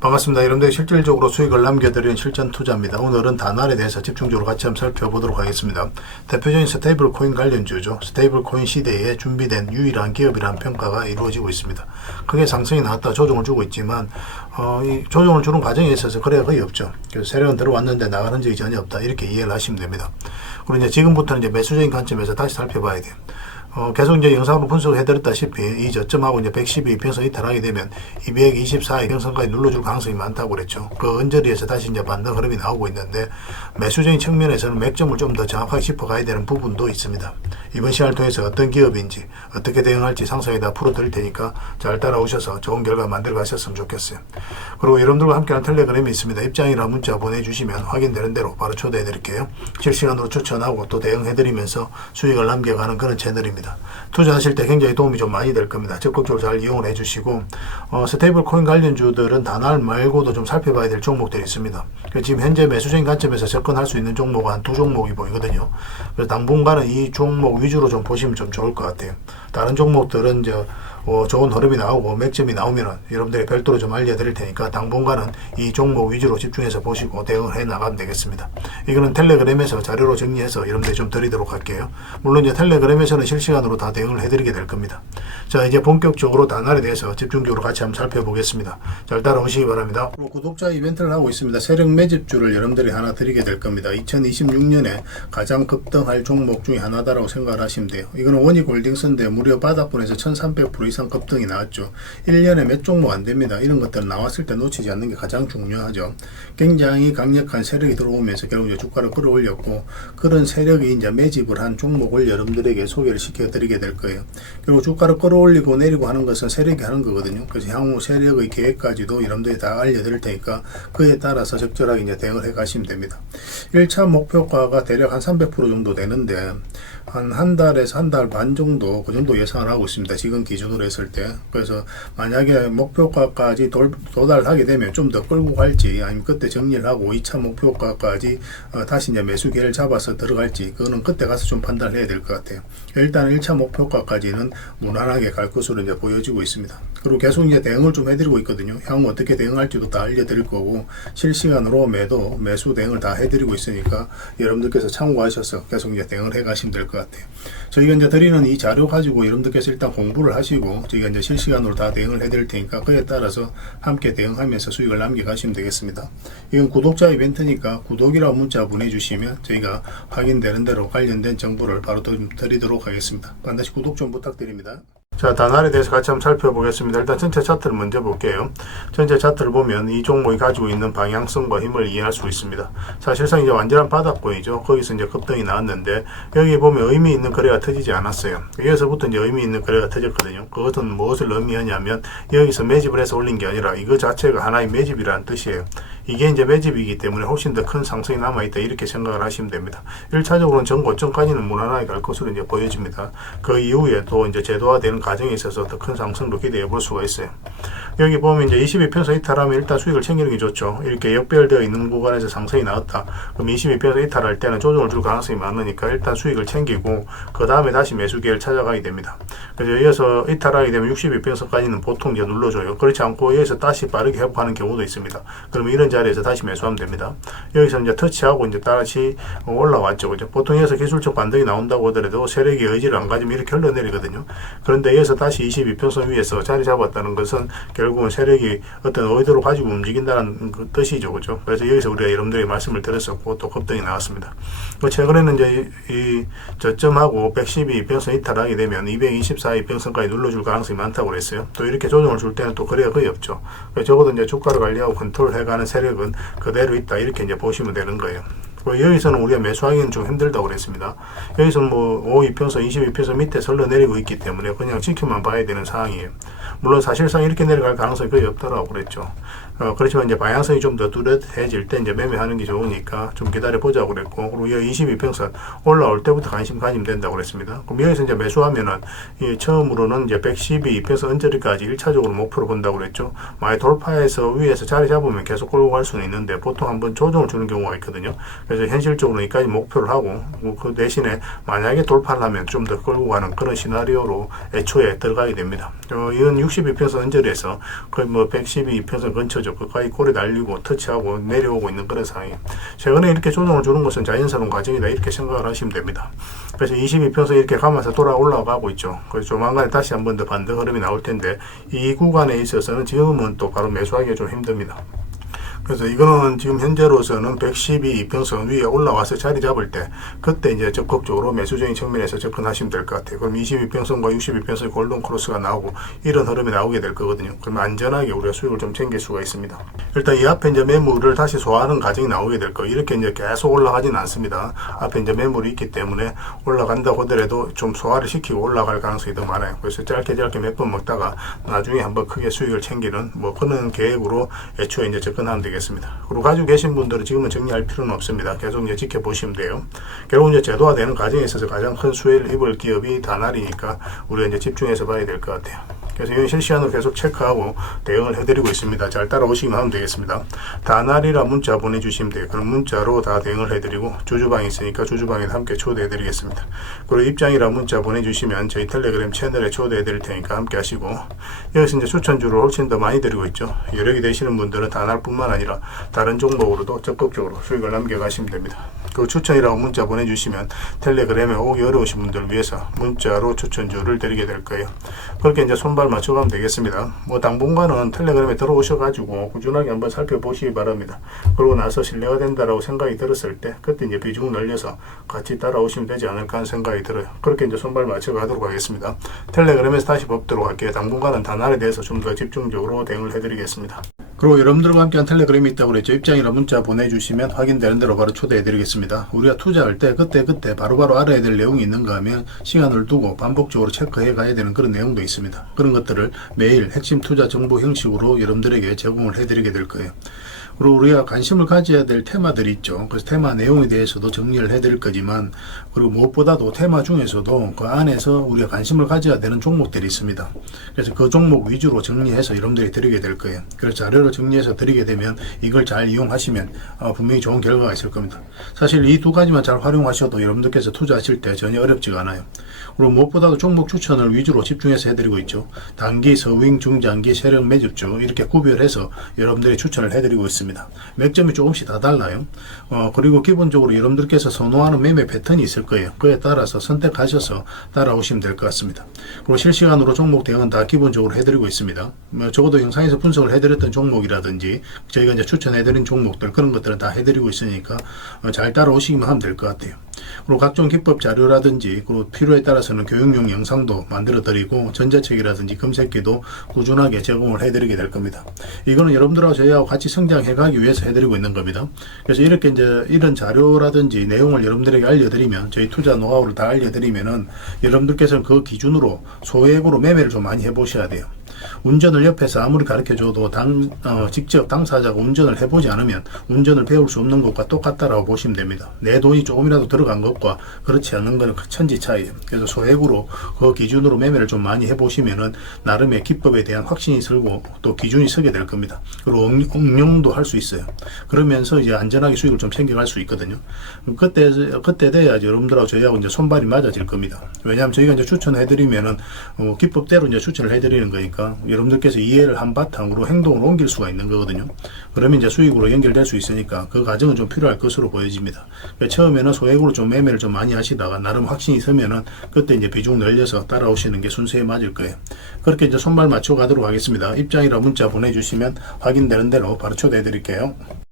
반갑습니다. 여러분들 실질적으로 수익을 남겨드리는 실전 투자입니다. 오늘은 단알에 대해서 집중적으로 같이 한번 살펴보도록 하겠습니다. 대표적인 스테이블 코인 관련주죠. 스테이블 코인 시대에 준비된 유일한 기업이라는 평가가 이루어지고 있습니다. 크게 상승이 나왔다 조정을 주고 있지만 어, 이 조정을 주는 과정에 있어서 거래가 거의 없죠. 그래서 세력은 들어왔는데 나가는 적이 전혀 없다. 이렇게 이해를 하시면 됩니다. 그리고 이제 지금부터는 이제 매수적인 관점에서 다시 살펴봐야 돼요. 어, 계속 이제 영상으로 분석을 해드렸다시피 이 저점하고 이제 112 이평선 이탈하게 되면 224 이평선까지 눌러줄 가능성이 많다고 그랬죠. 그 언저리에서 다시 이제 반등 흐름이 나오고 있는데 매수적인 측면에서는 맥점을 좀 더 정확하게 짚어가야 되는 부분도 있습니다. 이번 시간을 통해서 어떤 기업인지 어떻게 대응할지 상세히 다 풀어드릴 테니까 잘 따라오셔서 좋은 결과 만들어 가셨으면 좋겠어요. 그리고 여러분들과 함께하는 텔레그램이 있습니다. 입장이나 문자 보내주시면 확인되는 대로 바로 초대해 드릴게요. 실시간으로 추천하고 또 대응해 드리면서 수익을 남겨가는 그런 채널입니다. 투자하실 때 굉장히 도움이 좀 많이 될 겁니다. 적극적으로 잘 이용을 해주시고 어, 스테이블 코인 관련주들은 단알 말고도 좀 살펴봐야 될 종목들이 있습니다. 그 지금 현재 매수적인 관점에서 접근할 수 있는 종목은 한 두 종목이 보이거든요. 그래서 당분간은 이 종목 위주로 좀 보시면 좀 좋을 것 같아요. 다른 종목들은 이제 어, 좋은 흐름이 나오고 맥점이 나오면은 여러분들이 별도로 좀 알려드릴 테니까 당분간은 이 종목 위주로 집중해서 보시고 대응을 해 나가면 되겠습니다. 이거는 텔레그램에서 자료로 정리해서 여러분들이 좀 드리도록 할게요. 물론 이제 텔레그램에서는 실시간으로 다 대응을 해드리게 될 겁니다. 자 이제 본격적으로 단알에 대해서 집중적으로 같이 한번 살펴보겠습니다. 잘 따라오시기 바랍니다. 그리고 구독자 이벤트를 하고 있습니다. 세력 매집주를 여러분들이 하나 드리게 될 겁니다. 2026년에 가장 급등할 종목 중에 하나다라고 생각을 하시면 돼요. 이거는 원익홀딩스인데 무려 바닥권에서 1300% 이상 급등이 나왔죠. 1년에 몇 종목 안 됩니다. 이런 것들 나왔을 때 놓치지 않는 게 가장 중요하죠. 굉장히 강력한 세력이 들어오면서 결국 이제 주가를 끌어올렸고 그런 세력이 이제 매집을 한 종목을 여러분들에게 소개를 시켜드리게 될 거예요. 그리고 주가를 끌어올리고 내리고 하는 것은 세력이 하는 거거든요. 그래서 향후 세력의 계획까지도 여러분들이 다 알려드릴 테니까 그에 따라서 적절하게 이제 대응을 해 가시면 됩니다. 1차 목표가가 대략 한 300% 정도 되는데 한 한 달에서 한 달 반 정도 그 정도 예상을 하고 있습니다. 지금 기준으로 했을 때. 그래서 만약에 목표가까지 돌, 도달하게 되면 좀 더 끌고 갈지 아니면 그때 정리를 하고 2차 목표가까지 어, 다시 이제 매수 기회를 잡아서 들어갈지 그거는 그때 가서 좀 판단을 해야 될 것 같아요. 일단 1차 목표가까지는 무난하게 갈 것으로 이제 보여지고 있습니다. 그리고 계속 이제 대응을 좀 해드리고 있거든요. 향후 어떻게 대응할지도 다 알려드릴 거고 실시간으로 매도 매수 대응을 다 해드리고 있으니까 여러분들께서 참고하셔서 계속 이제 대응을 해 가시면 될 것 같아요. 저희가 이제 드리는 이 자료 가지고 여러분들께서 일단 공부를 하시고 저희가 이제 실시간으로 다 대응을 해드릴 테니까 그에 따라서 함께 대응하면서 수익을 남겨가시면 되겠습니다. 이건 구독자 이벤트니까 구독이라고 문자 보내주시면 저희가 확인되는 대로 관련된 정보를 바로 드- 드리도록 하겠습니다. 반드시 구독 좀 부탁드립니다. 자, 단알에 대해서 같이 한번 살펴보겠습니다. 일단 전체 차트를 먼저 볼게요. 전체 차트를 보면 이 종목이 가지고 있는 방향성과 힘을 이해할 수 있습니다. 사실상 이제 완전한 바닥권이죠. 거기서 이제 급등이 나왔는데 여기 보면 의미 있는 거래가 터지지 않았어요. 여기서부터 이제 의미 있는 거래가 터졌거든요. 그것은 무엇을 의미하냐면 여기서 매집을 해서 올린 게 아니라 이거 자체가 하나의 매집이라는 뜻이에요. 이게 이제 매집이기 때문에 훨씬 더 큰 상승이 남아있다 이렇게 생각을 하시면 됩니다. 1차적으로는 전 고점까지는 무난하게 갈 것으로 이제 보여집니다. 그 이후에 또 이제 제도화되는 과정에 있어서 더 큰 상승도 기대해 볼 수가 있어요. 여기 보면 이제 22편선 이탈하면 일단 수익을 챙기는 게 좋죠. 이렇게 역별되어 있는 구간에서 상승이 나왔다. 그럼 22편선 이탈할 때는 조정을 줄 가능성이 많으니까 일단 수익을 챙기고 그 다음에 다시 매수 기회를 찾아가게 됩니다. 그래서 이어서 이탈하게 되면 62편선까지는 보통 이제 눌러줘요. 그렇지 않고 여기서 다시 빠르게 회복하는 경우도 있습니다. 그러면 이런 자리에서 다시 매수하면 됩니다. 여기서 이제 터치하고 이제 다시 올라왔죠. 그죠? 보통 여기서 기술적 반등이 나온다고 하더라도 세력이 의지를 안 가지면 이렇게 흘러내리거든요. 그런데 여기서 다시 22편선 위에서 자리 잡았다는 것은 결국은 세력이 어떤 의도로 가지고 움직인다는 그 뜻이죠. 그죠? 그래서 여기서 우리가 여러분들에게 말씀을 드렸었고 또 급등이 나왔습니다. 뭐 최근에는 이제 이, 이 저점하고 112편선 이탈하게 되면 224 편선까지 눌러줄 가능성이 많다고 그랬어요. 또 이렇게 조정을 줄 때는 또 거래가 거의 없죠. 적어도 이제 주가를 관리하고 컨트롤 해가는 세력은 그대로 있다. 이렇게 이제 보시면 되는 거예요. 여기서는 우리가 매수하기는 좀 힘들다고 그랬습니다. 여기서는 뭐 5이평선, 22평선 밑에 흘러내리고 있기 때문에 그냥 지켜만 봐야 되는 상황이에요. 물론 사실상 이렇게 내려갈 가능성이 거의 없다라고 그랬죠. 어, 그렇지만 이제 방향성이 좀 더 뚜렷해질 때 이제 매매하는 게 좋으니까 좀 기다려 보자고 그랬고, 그리고 여기 22평선 올라올 때부터 관심 가지면 된다고 그랬습니다. 그럼 여기서 이제 매수하면은 이 처음으로는 이제 112평선 언저리까지 1차적으로 목표로 본다고 그랬죠. 만약 돌파해서 위에서 자리 잡으면 계속 끌고 갈 수는 있는데 보통 한번 조정을 주는 경우가 있거든요. 그래서 현실적으로 여기까지 목표를 하고 뭐그 대신에 만약에 돌파를 하면 좀 더 끌고 가는 그런 시나리오로 애초에 들어가게 됩니다. 어, 이건 62평선 언저리에서 거의 뭐 112평선 근처죠. 거죠. 거의 꼬리 날리고 터치하고 내려오고 있는 그런 상황이에요. 최근에 이렇게 조정을 주는 것은 자연스러운 과정이다 이렇게 생각을 하시면 됩니다. 그래서 22평선 이렇게 가면서 돌아 올라가고 있죠. 그래서 조만간에 다시 한 번 더 반등 흐름이 나올 텐데 이 구간에 있어서는 지금은 또 바로 매수하기가 좀 힘듭니다. 그래서 이거는 지금 현재로서는 112 이평선 위에 올라와서 자리 잡을 때 그때 이제 적극적으로 매수적인 측면에서 접근하시면 될 것 같아요. 그럼 22평선과 62평선의 골든 크로스가 나오고 이런 흐름이 나오게 될 거거든요. 그러면 안전하게 우리가 수익을 좀 챙길 수가 있습니다. 일단 이 앞에 이제 매물을 다시 소화하는 과정이 나오게 될 거예요. 이렇게 이제 계속 올라가지는 않습니다. 앞에 이제 매물이 있기 때문에 올라간다고 하더라도 좀 소화를 시키고 올라갈 가능성이 더 많아요. 그래서 짧게 짧게 몇 번 먹다가 나중에 한번 크게 수익을 챙기는 뭐 그런 계획으로 애초에 이제 접근하면 되겠습니다. 그리고 가지고 계신 분들은 지금은 정리할 필요는 없습니다. 계속 이제 지켜보시면 돼요. 결국 이제 제도화되는 과정에 있어서 가장 큰 수혜를 입을 기업이 다날이니까 우리가 이제 집중해서 봐야 될 것 같아요. 그래서 실시간으로 계속 체크하고 대응을 해드리고 있습니다. 잘 따라오시기만 하면 되겠습니다. 다날이라 문자 보내주시면 돼요. 그럼 문자로 다 대응을 해드리고 주주방이 있으니까 주주방에 함께 초대해드리겠습니다. 그리고 입장이라 문자 보내주시면 저희 텔레그램 채널에 초대해드릴 테니까 함께 하시고 여기서 이제 추천주를 훨씬 더 많이 드리고 있죠. 여력이 되시는 분들은 다날뿐만 아니라 다른 종목으로도 적극적으로 수익을 남겨가시면 됩니다. 그 추천이라고 문자 보내주시면 텔레그램에 오기 어려우신 분들 위해서 문자로 추천주를 드리게 될 거예요. 그렇게 이제 손발 맞춰가면 되겠습니다. 뭐 당분간은 텔레그램에 들어오셔가지고 꾸준하게 한번 살펴보시기 바랍니다. 그러고 나서 신뢰가 된다라고 생각이 들었을 때 그때 이제 비중 늘려서 같이 따라오시면 되지 않을까 하는 생각이 들어요. 그렇게 이제 손발 맞춰가도록 하겠습니다. 텔레그램에서 다시 뵙도록 할게요. 당분간은 단알에 대해서 좀 더 집중적으로 대응을 해드리겠습니다. 그리고 여러분들과 함께한 텔레그램이 있다고 그랬죠. 입장이나 문자 보내주시면 확인되는 대로 바로 초대해드리겠습니다. 우리가 투자할 때 그때 그때 바로 바로 알아야 될 내용이 있는가 하면 시간을 두고 반복적으로 체크해 가야 되는 그런 내용도 있습니다. 그런 것들을 매일 핵심 투자 정보 형식으로 여러분들에게 제공을 해드리게 될 거예요. 그리고 우리가 관심을 가져야 될 테마들이 있죠. 그래서 테마 내용에 대해서도 정리를 해드릴 거지만 그리고 무엇보다도 테마 중에서도 그 안에서 우리가 관심을 가져야 되는 종목들이 있습니다. 그래서 그 종목 위주로 정리해서 여러분들이 드리게 될 거예요. 그래서 자료를 정리해서 드리게 되면 이걸 잘 이용하시면 어, 분명히 좋은 결과가 있을 겁니다. 사실 이 두 가지만 잘 활용하셔도 여러분들께서 투자하실 때 전혀 어렵지가 않아요. 그리고 무엇보다도 종목 추천을 위주로 집중해서 해드리고 있죠. 단기, 서윙, 중장기, 세력 매집주 이렇게 구별해서 여러분들이 추천을 해드리고 있습니다. 맥점이 조금씩 다 달라요. 어, 그리고 기본적으로 여러분들께서 선호하는 매매 패턴이 있을 거예요. 그에 따라서 선택하셔서 따라오시면 될 것 같습니다. 그리고 실시간으로 종목 대응은 다 기본적으로 해드리고 있습니다. 뭐 적어도 영상에서 분석을 해드렸던 종목이라든지 저희가 이제 추천해드린 종목들 그런 것들은 다 해드리고 있으니까 어, 잘 따라오시기만 하면 될 것 같아요. 그리고 각종 기법 자료라든지 그리고 필요에 따라서는 교육용 영상도 만들어 드리고 전자책이라든지 검색기도 꾸준하게 제공을 해드리게 될 겁니다. 이거는 여러분들하고 저희하고 같이 성장해 가기 위해서 해드리고 있는 겁니다. 그래서 이렇게 이제 이런 자료라든지 내용을 여러분들에게 알려드리면 저희 투자 노하우를 다 알려드리면은 여러분들께서는 그 기준으로 소액으로 매매를 좀 많이 해보셔야 돼요. 운전을 옆에서 아무리 가르쳐줘도 당, 어, 직접 당사자가 운전을 해보지 않으면 운전을 배울 수 없는 것과 똑같다라고 보시면 됩니다. 내 돈이 조금이라도 들어간 것과 그렇지 않는 것은 천지 차이예요. 그래서 소액으로 그 기준으로 매매를 좀 많이 해보시면은 나름의 기법에 대한 확신이 설고 또 기준이 서게 될 겁니다. 그리고 응- 응용도 할 수 있어요. 그러면서 이제 안전하게 수익을 좀 챙겨갈 수 있거든요. 그때 그때 돼야지 여러분들하고 저희하고 이제 손발이 맞아질 겁니다. 왜냐하면 저희가 이제 추천해드리면은 어, 기법대로 이제 추천을 해드리는 거 니까 여러분들께서 이해를 한 바탕으로 행동을 옮길 수가 있는 거거든요. 그러면 이제 수익으로 연결될 수 있으니까 그 과정은 좀 필요할 것으로 보여집니다. 그러니까 처음에는 소액으로 좀 매매를 좀 많이 하시다가 나름 확신이 서면은 그때 이제 비중 늘려서 따라오시는 게 순서에 맞을 거예요. 그렇게 이제 손발 맞춰 가도록 하겠습니다. 입장이라 문자 보내주시면 확인되는 대로 바로 초대해 드릴게요.